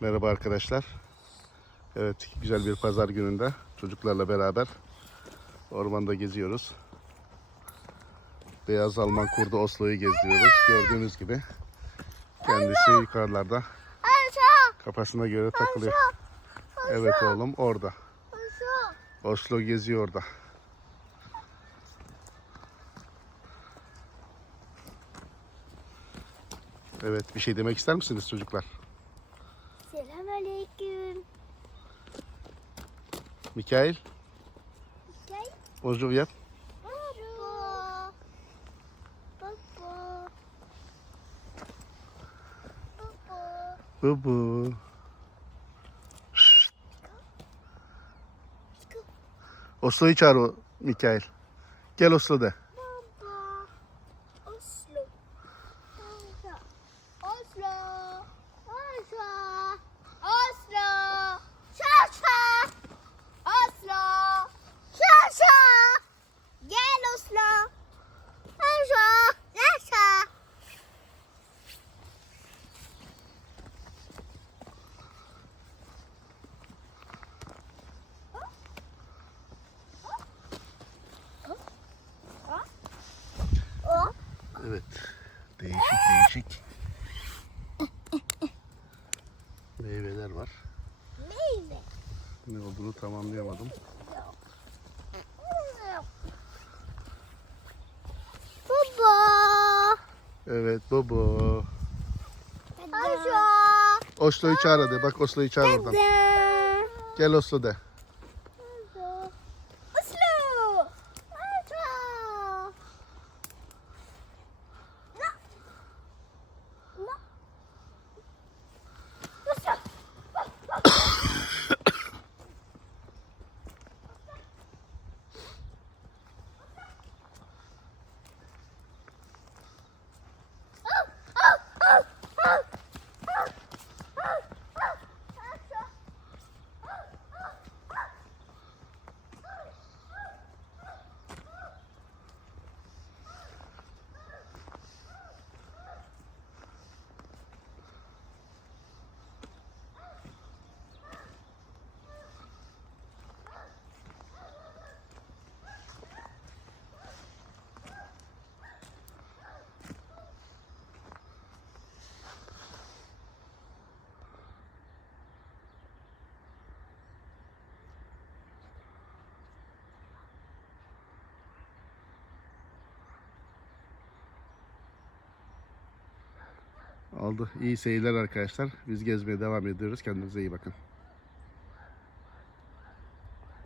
Merhaba arkadaşlar. Evet, güzel bir pazar gününde çocuklarla beraber ormanda geziyoruz. Beyaz Alman kurdu Oslo'yu geziyoruz. Gördüğünüz gibi kendisi yukarılarda kafasına göre takılıyor. Evet oğlum orada. Oslo geziyor orada. Evet, bir şey demek ister misiniz çocuklar? Selamünaleyküm. Mikail, Gel. bonjour yap. Baba. Baba. Baba. Bubu. Oslo'yu çağır o Mikail. Gel Oslo de. Baba. Oslo. Aşağı. Oslo. Aşağı. Oslo. Şaşa. Oslo. Şaşa. Gel Oslo. Aşağı. Aşağı. O. Evet. Değişik değişik. Meyveler var. Meyve. Ne olduğunu tam anlayamadım. Baba. Evet. Aşağı. Oslo'yu çağır hadi. Bak Oslo'yu çağır oradan. Gel Oslo de. Oslo. Aşağı. La. La. Oslo. Oldu. İyi seyirler arkadaşlar. Biz gezmeye devam ediyoruz. Kendinize iyi bakın.